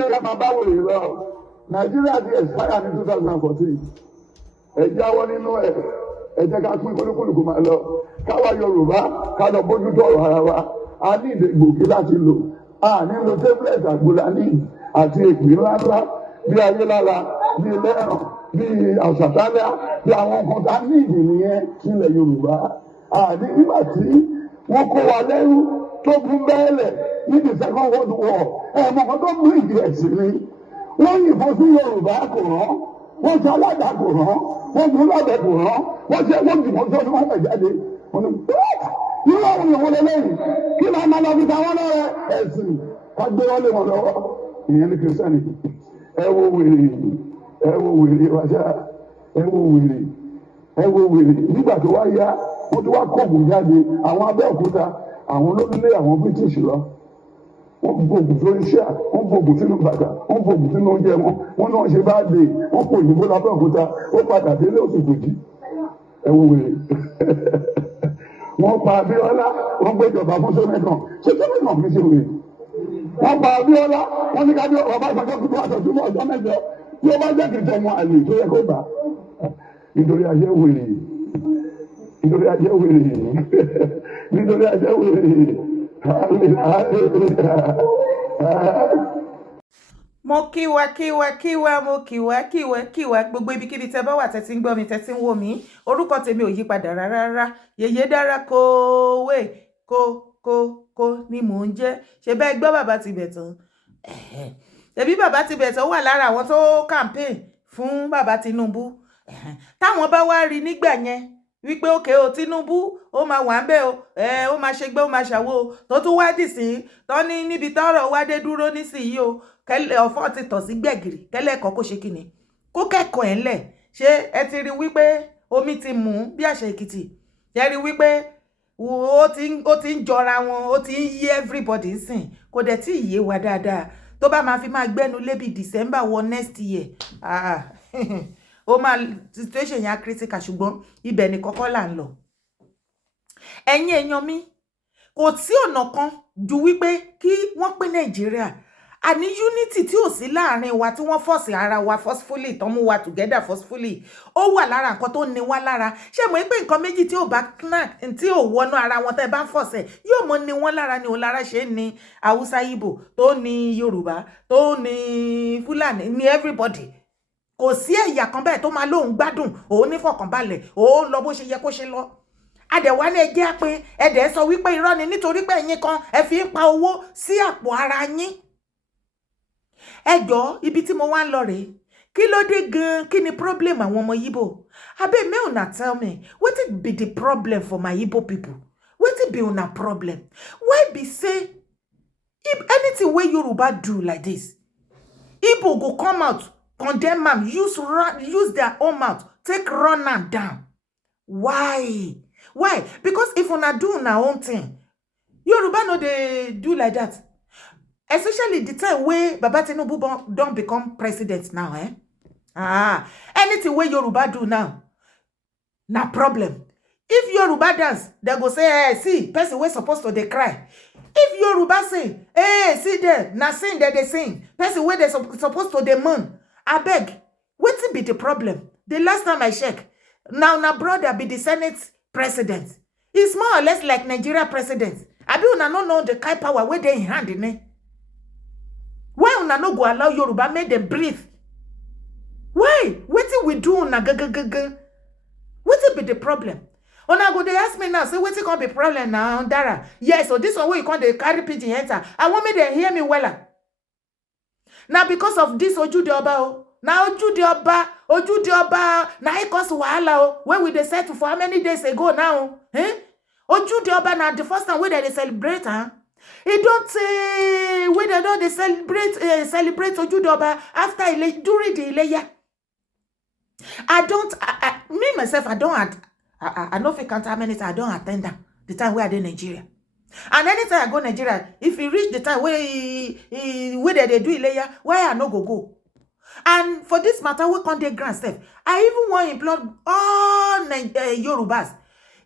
jẹ́ ká máa bá wòye lọ. Nàìjíríà ti expire ní 2014. Ẹ jáwọ́ nínú ẹ̀. Ẹ jẹ́ ká pín kúlúkúlùkù máa lọ. Káwa Yorùbá ká lọ bójútó ọ̀rọ̀ ara wa. A ní ìdègbòkí láti lò. A nílò tablet àgbòlání àti èpè ńláńlá bí ayélára bí lẹ́ràn bí àṣàtálẹ̀ bí àwọn nǹkan tá ní ìdí nìyẹn nílẹ̀ Yorùbá. Àní nígbà tí wọ́n kó wa lẹ́rú tó gún bẹ́ẹ̀lẹ̀ ní the second world war ẹ̀mọ̀kan tó mú ìdí ẹ̀sìn ni. Wọ́n yìnbọn sí Yorùbá kò rán, wọ́n ṣe aládà kò rán, wọ́n mú lọ́bẹ̀ kò rán, wọ́n ṣe wọ́n jùmọ̀ tó ní wọ́n fẹ̀ jáde. Wọ́n ní irú àwọn èèyàn wọlé lẹ́yìn kí máa máa lọ fi ta wọ́n lọ́rẹ̀ ẹ̀sìn ká gbé wọ́n lé wọn lọ́wọ́. Ìyẹn ní kìrìsìtẹ́nì ẹ wo wèrè wáṣà ẹ wo wèrè nígbà tó wá yá wọ́n tó wá kóògùn jáde àwọn Abẹ́òkúta àwọn ló lé àwọn British lọ. Wọ́n gbóògùn sórí ṣíà wọ́n gbóògùn sínú bàtà wọ́n gbóògùn sínú oúnjẹ wọn náà ṣe bá dé wọ́n kó òyìnbó l'Abẹ́òkúta ó padà délé oṣù kòjì ẹ wo wèrè. Wọ́n pa Abíọ́lá wọ́n gbé ìjọba fún sọ́mẹ́kàn ṣé sọ́mẹ́kàn fi ṣe wèrè. Wọ́n pa Abíọ́lá wọ́n ní kábíọ́ ọba ìgbàgbọ́ kúkú àtọ̀túnmọ̀ ọjọ́ mẹ́jọ tí ó bá jẹ́ kìtọ̀ ọmọ àlè tó yẹ kó bá nítorí ayé wèrè nítorí ayé wèrè nítorí ayé wèrè. Mo kíwa gbogbo ibikíbi tẹ́ bá wà tẹ́ tí ń gbọ́ mi tẹ́ tí ń wò mí orúkọ tèmi ò yí padà rárá yèyé dára kówé kó ni mò ń jẹ́ ṣe bẹ́ẹ̀ gbọ́ bàbá ti bẹ̀ tán ẹbí bàbá ti bẹ̀ tán wà lára àwọn tó campaign fún bàbá Tinubu táwọn bá wá rí nígbà yẹn wípé òkè o Tinubu ó máa wà ń bẹ̀ o ó máa ṣe gbé ó máa ṣàwo o tó tún wá dì sí tó ní níbi tọ́rọ̀ wá dé dúró nísìnyí o kẹlẹ ọ̀fọ̀ ti tọ̀ sí gbẹ̀gìrì kẹlẹ ẹ̀kọ́ kó ṣe kíni kó kẹ́kọ̀ọ́ ẹ̀ ńlẹ̀ ṣé ẹ ti rí wípé omi ti mú bí àṣà Èkìtì ẹ rí wípé ó ti ń jọra wọn ó ti ń yí everybody sìn kò dẹ̀ tí ì yé wa dáadáa tó bá máa fi máa gbẹ́nu lébi December wọ next year ó máa situation yẹn critical ṣùgbọ́n ibẹ̀ ni kọ́kọ́ là ń lọ. Ẹ̀yin èèyàn mi kò sí ọ̀nà kan ju wípé kí wọ́n pín Nàìjíríà àní unity tí ò sí láàrin wa tí wọ́n force ara wa forcefully tán mú wa together forcefully ó wà lára nǹkan tó ní wá lára ṣé mo pé nǹkan méjì tí ò bá knack tí ò wọnú ara wọn tẹ́ bá ń force yóò mọ ní wọ́n lára ni ò lára ṣe ní Haúsá Ìgbò tó ní Yorùbá tó ní Fúlàní ní everybody kò sí ẹ̀yà kan bẹ́ẹ̀ tó máa lóun gbádùn òun ní fọkànbalẹ̀ òun lọ bó ṣe yẹ kó ṣe lọ adẹ̀wá ní ẹjẹ́ pé ẹ̀dẹ̀ sọ wípé irọ́ ni nítorí pé ẹ̀yin kan ẹ fi ń pa owó sí àpò ara yín ẹjọ́ ibi tí mo wá ń lọ rèé kí ló dé gan kí ni problem àwọn ọmọ Igbo abeg may una tell me wetin be the problem for my Igbo people wetin be una problem why be say if anything wey Yoruba do like this Igbo go come out condemn am use their own mouth take run am down why because if una do una own thing Yoruba no dey do like that. Especially the time where Baba Tinubu don't become president now, anything where Yoruba do now, na problem. If Yoruba dance, they go say, hey, see, person wey supposed to dey cry. If Yoruba sing, hey, see there, na sing that they sing. Person wey they supposed to dey mourn. Abeg, wetin be the problem? The last time I check, now na brother be the Senate president. It's more or less like Nigeria president. Abi una no know the kind power wey dey in hand in it. Why una no go allow Yoruba make them breathe? Why? Wetin we do una gagagaga? Wetin be the problem? Una go dey ask me now, say wetin come be problem now, Dara? Yes, so this one wey you come dey carry pidgin enter. I want me to hear me wella. Now because of this Ojude Oba o. Now Ojude Oba, now it cause wahala o. When we dey settle for how many days ago now? Ojude Oba na the first time wey they celebrate, It don't say when they don't celebrate Ojude Oba after during the Ileya. Me myself, I know if you count how many times I don't attend them the time where I did Nigeria. And anytime I go Nigeria, if you reach the time where they do Ileya, why I no go? And for this matter, we can't dey grand step. I even want to implore all Yorubas.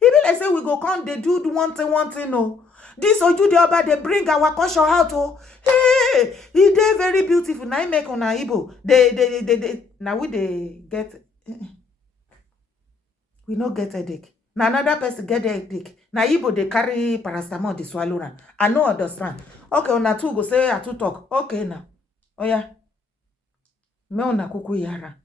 Even like say we go come, they do one thing, no. This Ojude Oba, they bring our culture out. Oh, hey, he dey very beautiful. Now make on Igbo. They now they get. We no get headache. Now another person get headache. Now Igbo they carry paracetamol, they swallow. I no understand. Okay, on two go say I two talk. Okay now. Oh yeah. Me ona kuku yara.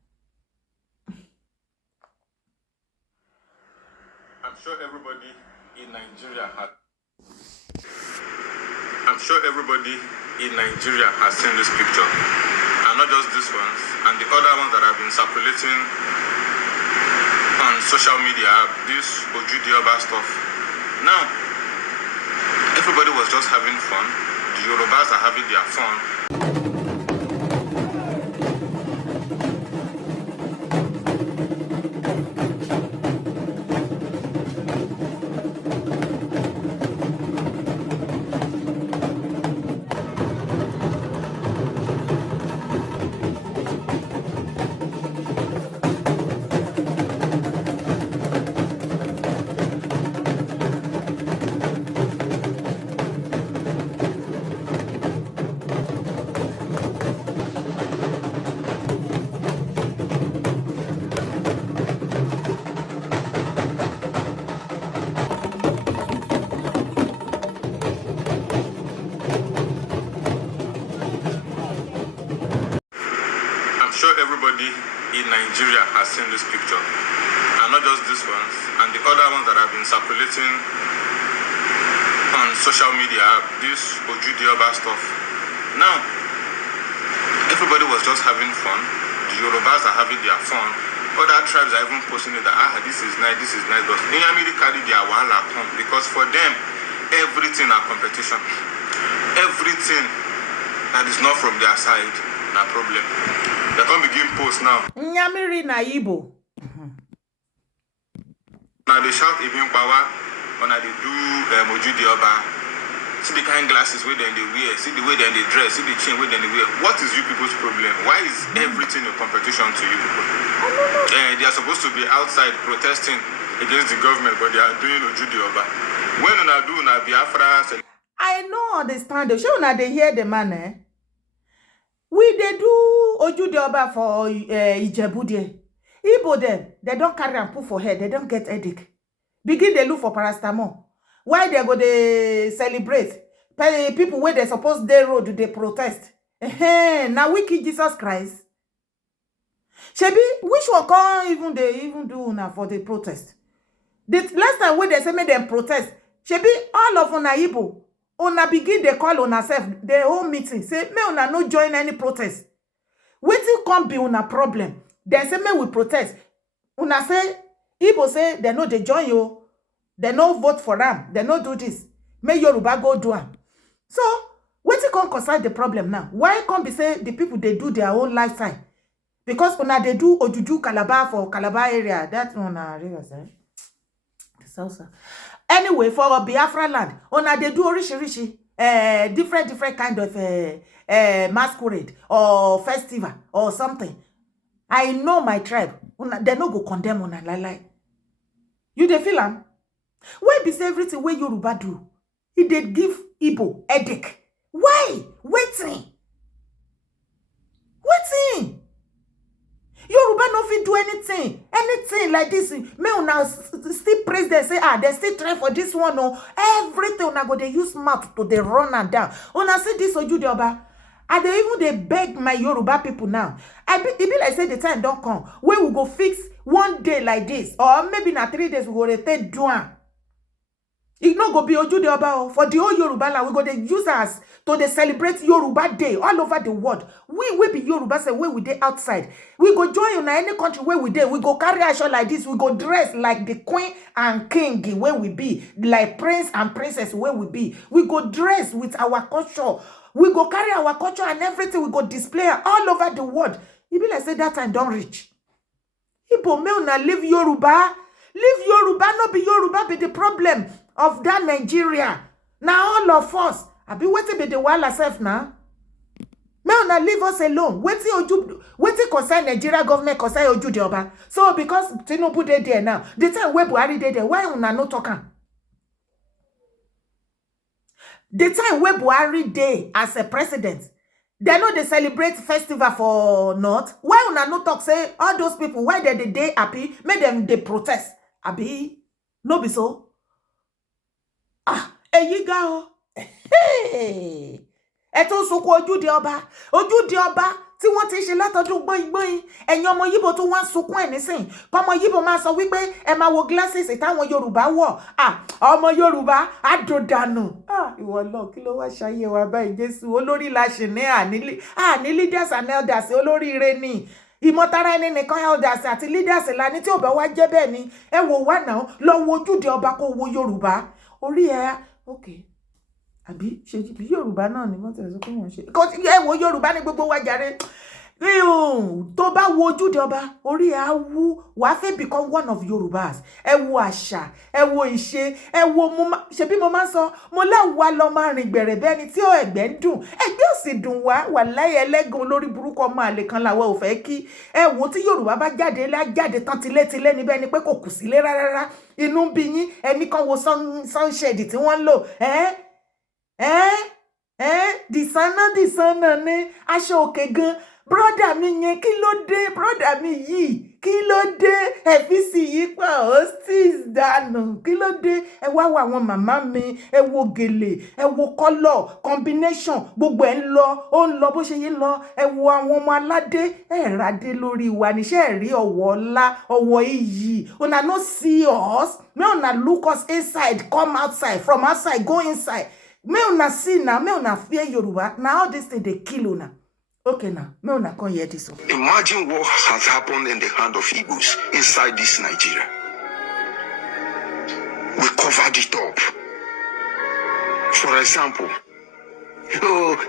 I'm sure everybody in Nigeria has seen this picture. And not just this ones, and the other ones that have been circulating on social media, this Ojude Oba stuff. Now, everybody was just having fun. The Yorubas are having their fun. Sure everybody in Nigeria has seen this picture, and not just this ones, and the other ones that have been circulating on social media, this Ojude Oba stuff. Now, everybody was just having fun. The Yorubas are having their fun. Other tribes are even posting it that this is nice, but Inyamiri carry their wahala come, because for them, everything are competition. Everything that is not from their side, no problem. They can't begin post now. Nyamiri na Igbo. Now they shout even power when they do Ojude Oba. See the kind glasses where they wear, see the way they dress, see the chain where they wear. What is you people's problem? Why is everything a competition to you people? They are supposed to be outside protesting against the government, but they are doing Ojude Oba. When una do na Biafra. I no understand. Sure, una they hear the man, eh? We they do Ojude Oba for Ijebu there. Igbo them, they don't carry and put for head. They don't get headache. Begin they look for paracetamol. Why they go they celebrate? People where they suppose they road they protest. Now we kill Jesus Christ. Shebi, which one can't even do now for the protest? The last time when they say make them protest, shebi all of una Igbo. Una begin they call on herself the whole meeting. Say, me una no join any protest. Wetin come be una problem. Then say me we protest. Una say, Igbo say they no they join you. They no vote for them. They no do this. May Yoruba go do am. So, wetin come concern the problem now? Why come be say the people they do their own lifestyle? Because una they do Ojude Calabar for Calabar area. That's una realize, eh? Salsa. Anyway, for Biafra land, una they do rishi different kind of masquerade or festival or something. I know my tribe. They no go condemn una like. You dey feel am? Why be say everything wey Yoruba do? It did give Igbo headache. Why? Waiting. Yoruba no fit do anything like this. Me una still praise them, say they still try for this one. No, everything una go they use mouth to they run and down. Una see this Ojude Oba. And they even they beg my Yoruba people now. It be like say the time don't come where we go fix one day like this, or maybe na 3 days we go they do am. It no go be Ojude Oba for the whole Yoruba land. We go they use us to they celebrate Yoruba Day all over the world. We be Yoruba say where we dey outside. We go join in any country where we dey. We go carry a show like this. We go dress like the queen and king where we be, like prince and princess where we be. We go dress with our culture. We go carry our culture and everything. We go display all over the world. It be like say that time don't reach. Igbo me una leave Yoruba. Leave Yoruba, no be Yoruba be the problem of that Nigeria. Now all of us, I be waiting be the wall herself now. Me una leave us alone. Waiting concern Nigeria government concern Ojude Oba. So because Tinubu dey there now, the time where Buhari dey there, why una no talk am? The time where Buhari day as a president, they know they celebrate festival for North. Why una no talk say all those people, why they the day happy, make them they protest? Abi, no be so. Ah, eyi ga o. Hey. Eto soko Ojude ọba tí wọ́n ti ṣe látọdún gbọ́yìn ẹ̀yin ọmọ Yíbò tó wá sunkún ẹ̀ nísìn kọ́mọ Yíbò máa sọ wípé ẹ máa wo glasses táwọn Yorùbá wọ̀ ọmọ Yorùbá á dòdànù ìwọ lọ kí ló wá ṣayé wa báyìí Jésù olórí la ṣì ní leaders and elders olóríire ni ìmọ̀tara ẹni nìkan elders àti leaders la ní tí ò bá wá jẹ́ bẹ́ẹ̀ ni ẹ wò wá náà lọ wo Ojúde ọba kó wo Yorùbá orí ẹ okay àbí ṣe bí Yorùbá náà ni wọ́n tẹ̀sán pé wọ́n ṣe ẹ wo Yorùbá ní gbogbo wa jàre tó bá wo Ojúde ọba orí ẹ á wú wàá fẹ́ become one of Yorùbás ẹ wo àṣà ẹ wo ìṣe ẹ wo ṣe bí mo máa ń sọ mo láwa lọ máa rìn gbẹ̀rẹ̀ bẹ́ẹ̀ ni tí ó ẹ̀gbẹ́ ń dùn ẹgbẹ́ ò sì dùn wá láyé ẹlẹ́gàn olórí burúkú ọmọ àlè kan làwọn ò fẹ́ kí ẹ wo tí Yorùbá bá jáde jáde tán tilétilé níbẹ̀ ni pé kò kù sílé rárá inú bí yín ẹnì kan wo sunshade tí wọ́n ń lò dìsánà ní aṣọ òkè gan brọ́dà mi yẹn kí ló dé brọ́dà mi yìí kí ló dé ẹ̀fíìsì yìí pa hostis dànù kí ló dé ẹ wá wo àwọn màmá mi ẹ wo gèlè ẹ wo kọ́lọ̀ combination gbogbo ẹ̀ ó ń lọ bó ṣe yé lọ ẹ wo àwọn ọmọ aládé ẹ̀ ràdé lórí wa níṣẹ́ ẹ̀ rí ọ̀wọ́ ọlá ọ̀wọ́ iyì una no see us may una look us inside come outside from outside go inside. May una see now, may una fear Yoruba. Now all this thing they kill una. Okay now, may una come hear this one. Imagine what has happened in the hand of Ibos inside this Nigeria. We covered it up. For example,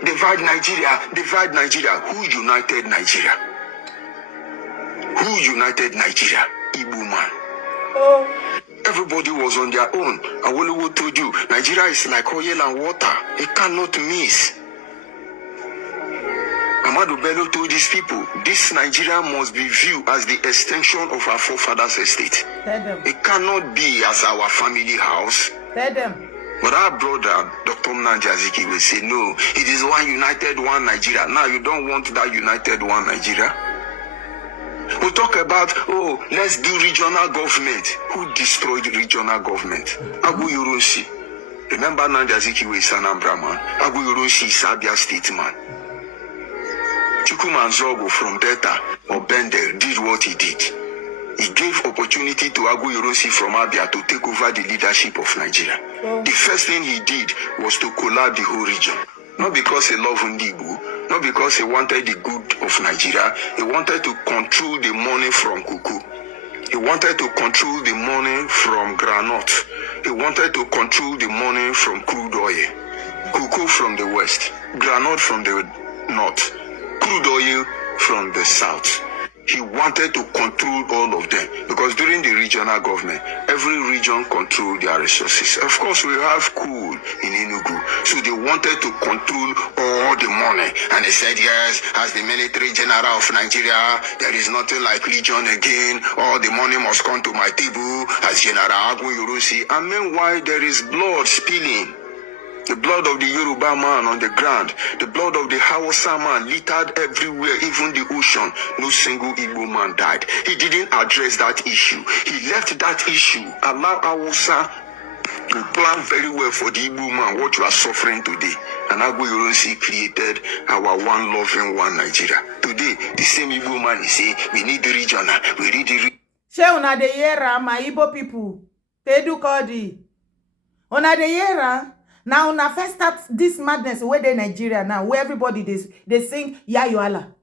divide Nigeria. Who united Nigeria? Who united Nigeria? Igbo man. Oh. Everybody was on their own. Awolowo told you, Nigeria is like oil and water. It cannot miss. Amadu Bello told these people, this Nigeria must be viewed as the extension of our forefathers' estate. Tell them. It cannot be as our family house. Tell them. But our brother, Dr. Nanjaziki, will say, no, it is one united, one Nigeria. Now you don't want that united one Nigeria. We talk about, let's do regional government. Who destroyed regional government? Agu Yoronsi. Remember Nandi Azikiwe is Anambra man. Agu Yoronsi is Abia State man. Chukwuma Nzogo from Delta or Bendel did what he did. He gave opportunity to Agu Yoronsi from Abia to take over the leadership of Nigeria. The first thing he did was to collapse the whole region. Not because he loved Ndibu, not because he wanted the good of Nigeria. He wanted to control the money from Kuku. He wanted to control the money from Granite. He wanted to control the money from crude oil. Kuku from the west, Granite from the north, crude oil from the south. He wanted to control all of them because during the regional government, every region controlled their resources. Of course, we have coal in Enugu, so they wanted to control all the money. And they said, yes, as the military general of Nigeria, there is nothing like region again. All the money must come to my table as General Agu Yorusi. And meanwhile, there is blood spilling. The blood of the Yoruba man on the ground, the blood of the Hausa man littered everywhere, even the ocean. No single Igbo man died. He didn't address that issue. He left that issue. Allow Hausa to plan very well for the Igbo man what you are suffering today. And Agu Yoronsi created our one loving one Nigeria. Today, the same Igbo man is saying, we need the regional, we need the She una de yera, my Igbo people. They do kodi. Una de yera. Now, una first start this madness where they Nigeria now, where everybody they sing Yayo Allah.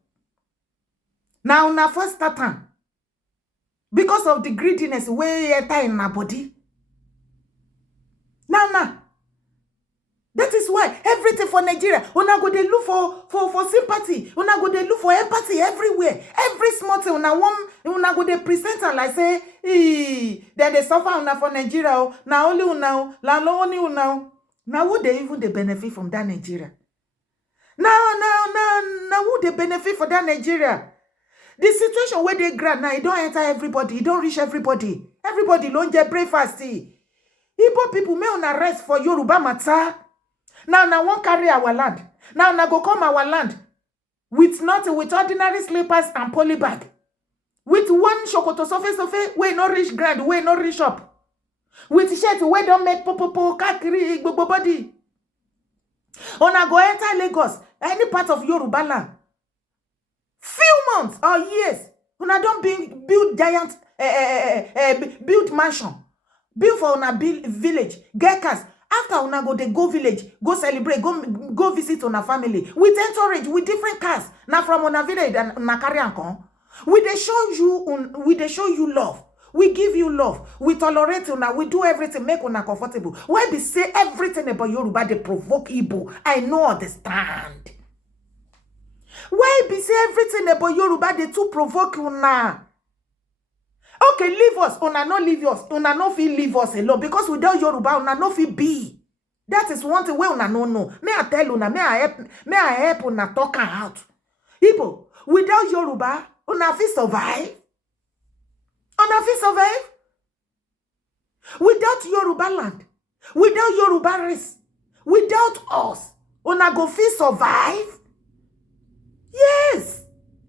Now, una first start because of the greediness where enter in my body. Now, that is why everything for Nigeria, una go they look for sympathy, una go they look for empathy everywhere. Every small thing, una go they present and like say, then they suffer una for Nigeria. Now only una, la only una. Now, would they even they benefit from that Nigeria? Now, would they benefit from that Nigeria? The situation where they grant now, it don't enter everybody, it don't reach everybody. Everybody don't get breakfast. Igbo people may on arrest for Yoruba matter. Now won't carry our land. Now go come our land with nothing, with ordinary slippers and poly bag. With one shokoto sofe, we no reach ground, we no reach up. With shirt, we don't make popopo, kakiri, body. Una go enter Lagos, any part of Yoruba land. Few months or years, una don't build giant, build mansion, build for una village, get cars. After una go, they go village, go celebrate, go visit una family with entourage, with different cars. Now from una village and una carry ankon. We they show you love. We give you love. We tolerate una. We do everything make una comfortable. Why they say everything about Yoruba they provoke Igbo? I no understand. Why be say everything about Yoruba they too provoke una? Okay, leave us. Una no leave us. Una no feel leave us alone. Because without Yoruba, una no feel be. That is one thing where una no know. May I tell una, may I help una talk out. Igbo, without Yoruba, una feel survive. Una feel survive. Without Yoruba land, without Yoruba race, without us, una go feel survive. Yes.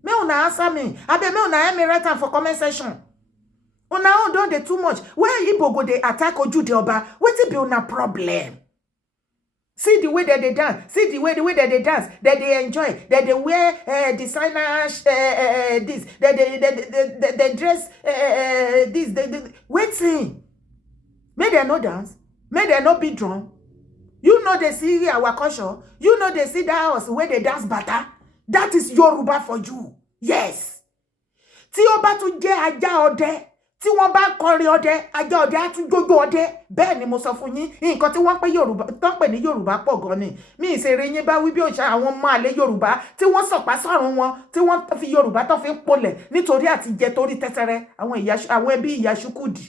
May una answer me. Abe me una help me write for comment section. Una own don dey too much. Where Igbo go dey attack Ojude Oba? Wetin be una problem? See the way that they dance. See the way that they dance. That they enjoy. That they wear designer this. That they dress this. Waiting. May they no dance. May they no be drum. You know they see our culture. You know they see that house where they dance bata. That is Yoruba for you. Yes. Tí ó bá tún jẹ́ ajá ọdẹ. Tí wọ́n bá kọrin ọdẹ, ajá ọdẹ á tún jójó ọdẹ. Bẹ́ẹ̀ ni mo sọ fún yín, nǹkan tí wọ́n pè Yorùbá, tán pè ní Yorùbá pọ̀ gan ni. Mi ìṣeré yín bá wí bí òṣà àwọn ọmọ àlè Yorùbá tí wọ́n sọ̀pá sọ̀rùn wọn, tí wọ́n fi Yorùbá tó fi ń polẹ̀ nítorí àti jẹ torí tẹ́tẹ́rẹ́, àwọn ẹbí ìyá Ṣúkúdì.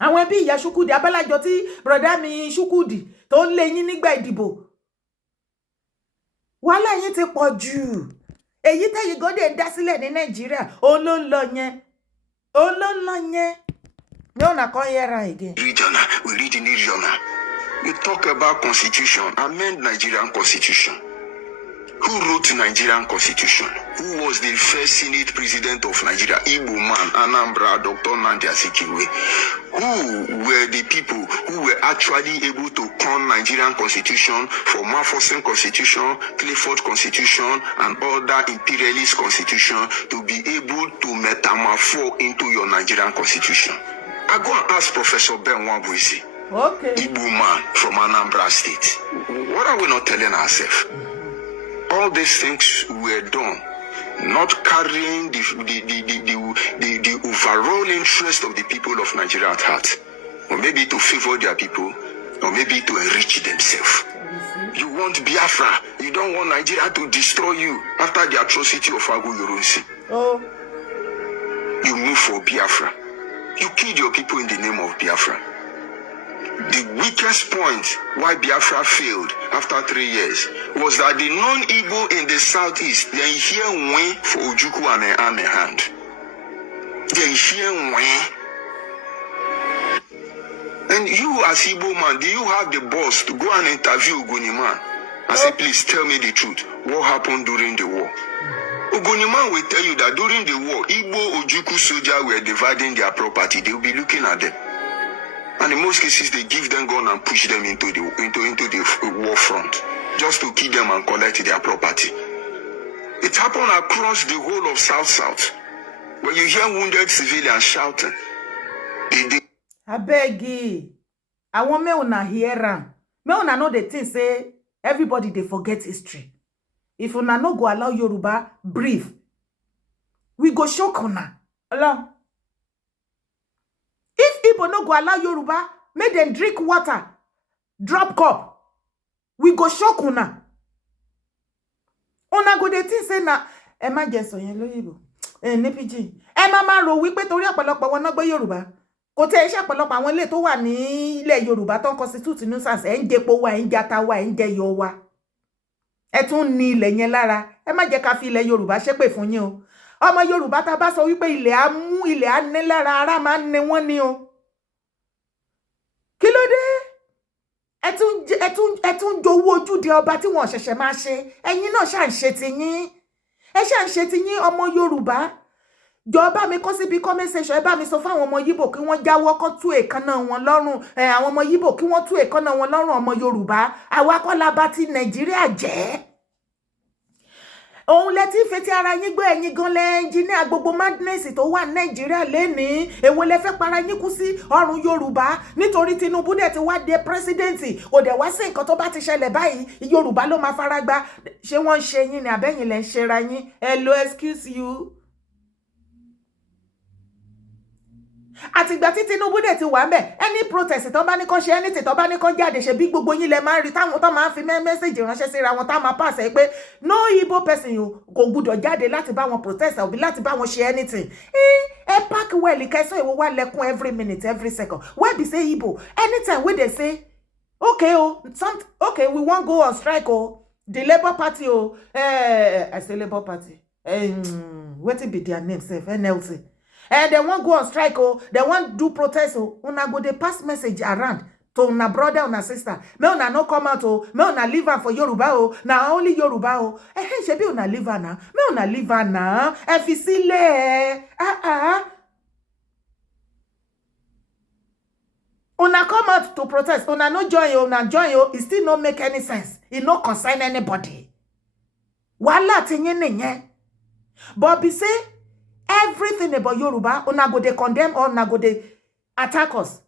Àwọn ẹbí ìyá Ṣúkúdì, abálájọ tí brọ̀dá mi Ṣúkúdì tó ń lé yín nígbà ìdìbò. Wàhálà yín ti pọ̀ jù. Èyí tẹ́yìn gọ́dẹ̀ ń dá sílẹ̀ ní Nàìjíríà, òun ló ń lọ yẹn. No, na call here again. Regional, we read in regional. You talk about constitution, amend Nigerian constitution. Who wrote Nigerian constitution? Who was the first Senate president of Nigeria? Igbo man, Anambra, Dr. Nnamdi Azikiwe. Who were the people who were actually able to turn Nigerian constitution from Mafosen constitution, Clifford constitution, and other imperialist constitution to be able to metamorphose into your Nigerian constitution? I go and ask Professor Ben Wambuisi. Okay. Igbo man from Anambra State. What are we not telling ourselves? All these things were done, not carrying the overall interest of the people of Nigeria at heart, or maybe to favor their people, or maybe to enrich themselves. You want Biafra. You don't want Nigeria to destroy you after the atrocity of Agu Yoronsi. Oh. You move for Biafra. You killed your people in the name of Biafra. The weakest point why Biafra failed after 3 years was that the non-Igbo in the southeast, they hear when for Ojuku and an army hand. They hear when. And you as Igbo man, do you have the balls to go and interview Ogoniman and say, please tell me the truth. What happened during the war? Ogoniman will tell you that during the war, Igbo Ojuku soldiers were dividing their property. They will be looking at them. And in most cases, they give them gun and push them into the war front, just to kill them and collect their property. It happened across the whole of South. When you hear wounded civilians shouting, I beg you. I want me una hear am. Me una know the thing say everybody they forget history. If una no go allow Yoruba breathe, we go shock una. Allow. If Igbo no go allow Yoruba, make them drink water, drop cup, we go shock una. Una go dey think say na emergency yen loyibo. Nepiji. Mama ro wí pé torí ọ̀pọ̀lọpọ̀ wọn na gbọ́ Yoruba. Kò tẹ́ iṣẹ́ ọ̀pọ̀lọpọ̀ àwọn ilé tó wà ní ilẹ̀ Yoruba tó constitute nuisance ẹ ń jẹpo wa, ẹ ń jata wa, ẹ ń jẹyọ wa. Ẹ tún ní ilẹ̀ yẹn lára. Ẹ má jẹ́ ká fi ilẹ̀ Yoruba ṣépè fún yín o. Ọmọ Yoruba tá bá sọ wí pé ilẹ̀ á mú, ilẹ̀ á ní lára, ara máa ń ní wọ́n ní o. Kí ló dé? ẹ tún jowó ojúde ọba tí wọ́n ṣẹ̀ṣẹ̀ máa ṣe. Ẹ̀yin náà ṣà ń ṣe tiyín. Ẹ ṣà ń ṣe tiyín ọmọ Yorùbá. Jọba mi kó síbi comment section ẹ bá mi sọ fáwọn ọmọ Yíbò kí wọ́n jáwọ́ kán tú èékánná wọn lọ́rùn. Àwọn ọmọ Yíbò kí wọ́n tú èékánná wọn lọ́rùn ọmọ Yorùbá. Àwa kọ́ la bà ti Nàìjíríà jẹ́. Òun lẹ ti fetí ara yín gbọ́ ẹ̀yin gan lẹ engineer gbogbo madness tó wà Nàìjíríà lénìí. Èwo lẹ fẹ́ para yín kú sí ọrùn Yorùbá nítorí Tinubu dẹ̀ ti wá dé president. Kò dẹ̀ wá sí nǹkan tó bá ti ṣẹlẹ̀ báyìí Yorùbá ló máa fara gbá. Ṣé wọ́n ń ṣe yín ni àbẹ́yìn lẹ ń ṣera yín? Hello, excuse you. Àtìgbà tí Tinubu dẹ̀ ti wà ńbẹ̀ any protest tó bá ní kàn ṣe anything tó bá ní kàn jáde ṣe bí gbogbo yín lẹ máa rí táwọn tó máa fi message ránṣẹ́ síra wọn tá máa pass ẹ pé no Igbo person kò gbúdọ̀ jáde láti bá wọn protest àbí láti bá wọn ṣe anything. Ẹ pack well kẹsàn ìwọ wà lẹ́kùn every minute every second. Why be say Igbo anytime wey they say okay we wan go on strike the Labour Party I say Labour Party wetin be their name sef NLC. They won't go on strike, they won't do protest, una go they pass message around to una brother, una sister. Me una no come out, me una leave her for Yoruba, na only Yoruba, shebi una leave her na, me una leave her na, efisile, Una come out to protest, una no join you, it still no make any sense. It no concern anybody. Wala tinye nenye. But be say, everything about Yoruba, una go they condemn or una go they attack us.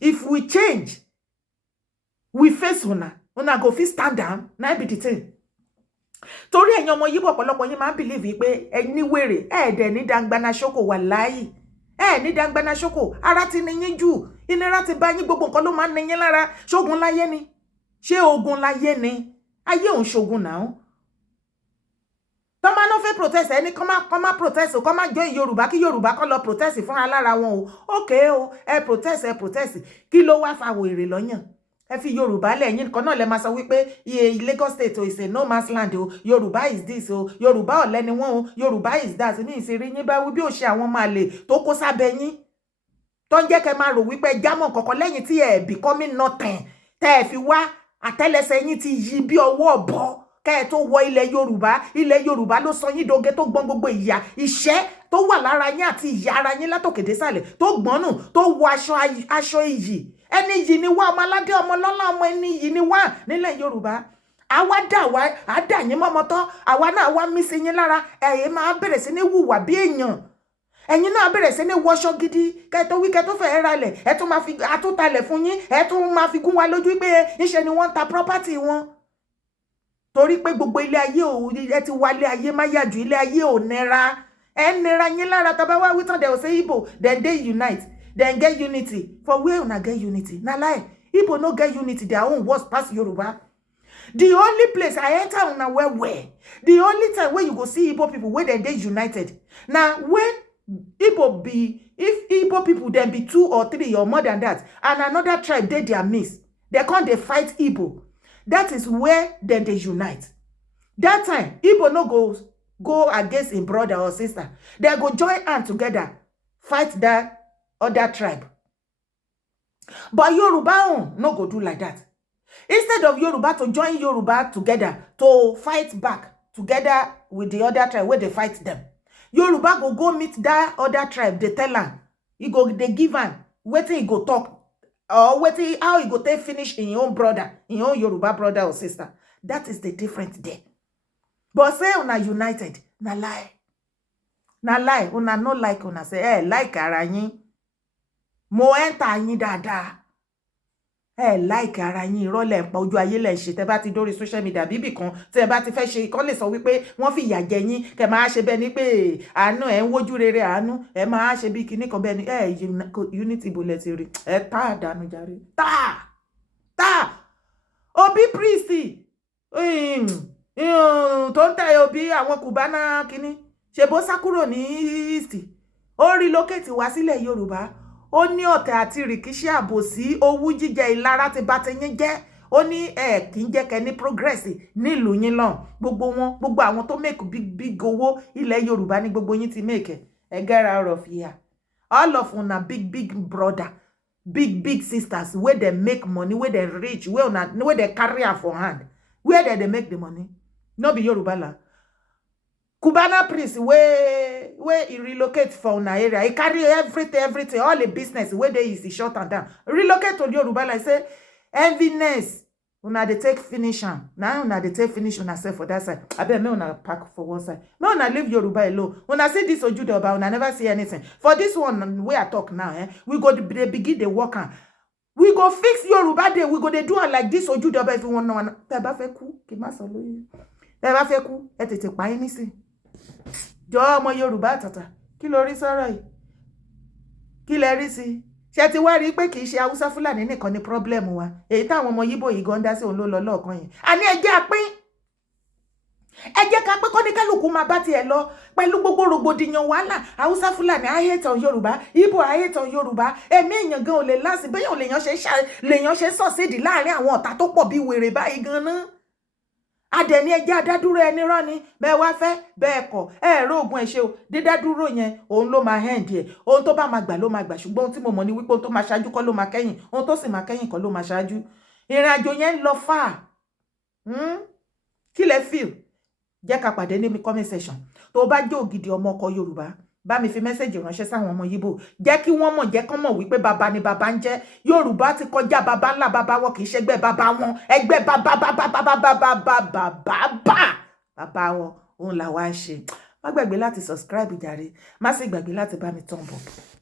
If we change, we face una go fit stand down, na be the thing. Torí ẹ̀yin ọmọ Yíbò ọ̀pọ̀lọpọ̀ yín máa believe pé ẹni wèrè dẹ̀ ní dangbana ṣoko wàláhì. Ní dangbana ṣoko, ara ti ní yín jù, ìnira ti bá yín gbogbo nǹkan ló máa ní yín lára. Ṣógun láyé ni. Ṣé ogun láyé ni? Ayé òun ṣógun náà. Tọ́mà no fẹ́ protest ẹni kọ́má protest kọ́má join Yorùbá kí Yorùbá kọ́ lọ protest fúnra lára wọn okay ẹ protest kí ló wá fa wèrè lọ́yàn ẹ fi Yorùbá lẹ́yìn kan náà lẹ máa sọ wípé Lagos state is a no man's land Yorùbá is this Yorùbá ọ̀lẹ ni wọ́n Yorùbá is that ní ìṣeré yín bá wí bí ó ṣe àwọn máa lè tó kó sábẹ́ yín tó ń jẹ́ kẹ́ máa rò wípé jámọ̀ kọ̀ọ̀kan lẹ́yìn tí ẹ becoming nothing tẹ́ ẹ fi wá àtẹ́lẹsẹ̀ yín ti yí bí ọwọ́ bọ́ kẹ́ tó wọ ilẹ̀ Yorùbá ló sọ yín doge tó gbọ́n gbogbo ìyà ìṣẹ́ tó wà lára yín àti ìyà ara yín látòkèdè sàlẹ̀ tó gbọ́nù tó wọ aṣọ iyì ẹni yìí ni wá ọmọ aládé ọmọ lọ́lá ọmọ ẹni yìí ni wá nílẹ̀ Yorùbá àwa dà yín mọ́mọ́ tán àwa náà wá mí sí yín lára ẹ̀yin máa bẹ̀rẹ̀ sí ní hùwà bí èèyàn ẹ̀yin náà bẹ̀rẹ̀ sí ní wọṣọ gidi kẹ́tọ́ wí kẹ́tọ́ fẹ́ ralẹ̀ ẹ tún máa fi àtúntalẹ̀ fún yín ẹ tún máa fi gún wa lójú pé níṣe ni wọ́n ta property wọn torí pé gbogbo ilé ayé ẹ ti wá ilé ayé má yàjú ilé ayé ò nira ẹ nira yín lára tàbá wá wí tán they will say Igbo then they unite then get unity for where una get unity na lie Igbo no get unity their own worse pass Yoruba. The only place I enter una where the only time where you go see Igbo people where they united now when if Igbo people then be 2 or 3 or more than that and another tribe they their midst they can't they fight Igbo. That is where then they unite. That time, Igbo no go against a brother or sister. They go join hands together, fight that other tribe. But Yoruba no go do like that. Instead of Yoruba to join Yoruba together to fight back together with the other tribe where they fight them, Yoruba go meet that other tribe. They tell them, they give am wetin he go talk. Or waiting how you go take finish in your own brother, in your own Yoruba brother or sister. That is the difference there. But say una united, na lie. Na lie, una no like una say, like ara yin. Mo enter yin dada. Like ara yin irọ́ lẹ pa ojú ayé lẹ ṣe tẹ́ bá ti dórí social media bíbí kan tẹ́ bá ti fẹ́ ṣe kan lè sọ wípé wọ́n fi ìyà jẹ yín kẹ́ máa ṣe bẹ́ẹ̀ ni pé àánú ẹ ń wojú rere àánú ẹ máa ṣe bí kinní kan bẹ́ẹ̀ ni unity bullet rí tá dànù jàre tá Obi priest tó ń tẹ Obi àwọn Cubana kinní ṣe bó sá kúrò ní east ó relocate wá sílẹ̀ Yorùbá ó ní ọ̀tẹ̀ àti rìkíṣí àbòsí owú jíjẹ ìlara ti bá ti yín jẹ́ ó ní kì í jẹ́ kẹ́ ní progress nílùú yín lọ́n gbogbo àwọn tó make big owó ilẹ̀ Yorùbá ní gbogbo yín ti make get out of here all of una big brother big sisters where they make money, where they rich, where they carry her for hand. Where they make the money? No be Yoruba la. Cubana priest where he relocate for una area. He carry everything, all the business where they is shut and down. Relocate to Yoruba la. Say enviness. Una they take finish am. Now una they take finish una self for that side. I bet me una pack for one side. Me una leave Yoruba alone. Una see this Ojude Oba, una never see anything. For this one where I talk now, we go they begin the work on. We go fix Yoruba day. We go they do it like this Ojude Oba if you want no. Teba fe ku ki ma so loyi. Teba fe ku e tete pa yin nisin. Jo ọmọ Yoruba tata. Kí ló rí sọ̀rọ̀ yìí? Kí lẹ rí sí? Ṣé ti wá rí pé kì í ṣe Hausa Fúlàní nìkan ni problem wa. Èyí táwọn ọmọ Yíbò yìí gan dá sí òun ló lọ lọ́ọ̀kan yẹn. Àní ẹ jẹ́ apín. Ẹ jẹ́ ká pé kó ní kálukú máa bá tiẹ̀ lọ pẹ̀lú gbogbo rògbòdìyàn wàhálà. Hausa Fúlàní I hate on Yoruba, Igbo I hate on Yoruba. Ẹ̀mí èèyàn gan ò lè láti béèyàn lèèyàn ṣe sọ̀sídìí láàrin àwọn ọ̀tá tó pọ̀ bí wèrè báyìí gan-an. Adẹni ẹjẹ́ adádúró ẹni rán ni bẹ́ẹ̀ wá fẹ́ bẹ́ẹ̀ kọ̀ ẹ̀rọ oògùn ẹ̀ṣẹ́ o dídádúró yẹn òun ló máa hẹ́ǹd ẹ̀ ohun tó bá máa gbà ló máa gbà ṣùgbọ́n ohun tí mo mọ̀ ní wípé ohun tó máa ṣáájú kọ́ ló máa kẹ́yìn ohun tó sì máa kẹ́yìn kọ́ ló máa ṣáájú ìrìn àjò yẹn ń lọ fà kí lẹ feel jẹ́ ká pàdé ní mi comment section tó bá jẹ́ ògidì ọmọ ọkọ Yorùbá bá mi fi mẹ́sẹ̀jì ránṣẹ́ sáwọn ọmọ Yíbò jẹ́ kí wọ́n mọ̀ jẹ́ kán mọ̀ wípé bàbá ni bàbá ń jẹ́ Yorùbá ti kọjá bàbá ńlá bàbá wọn kì í ṣẹgbẹ́ bàbá wọn ẹgbẹ́ bàbá wọn òun làwa ń ṣe má gbàgbé láti subscribe jàre má sì gbàgbé láti bá mi thumb up.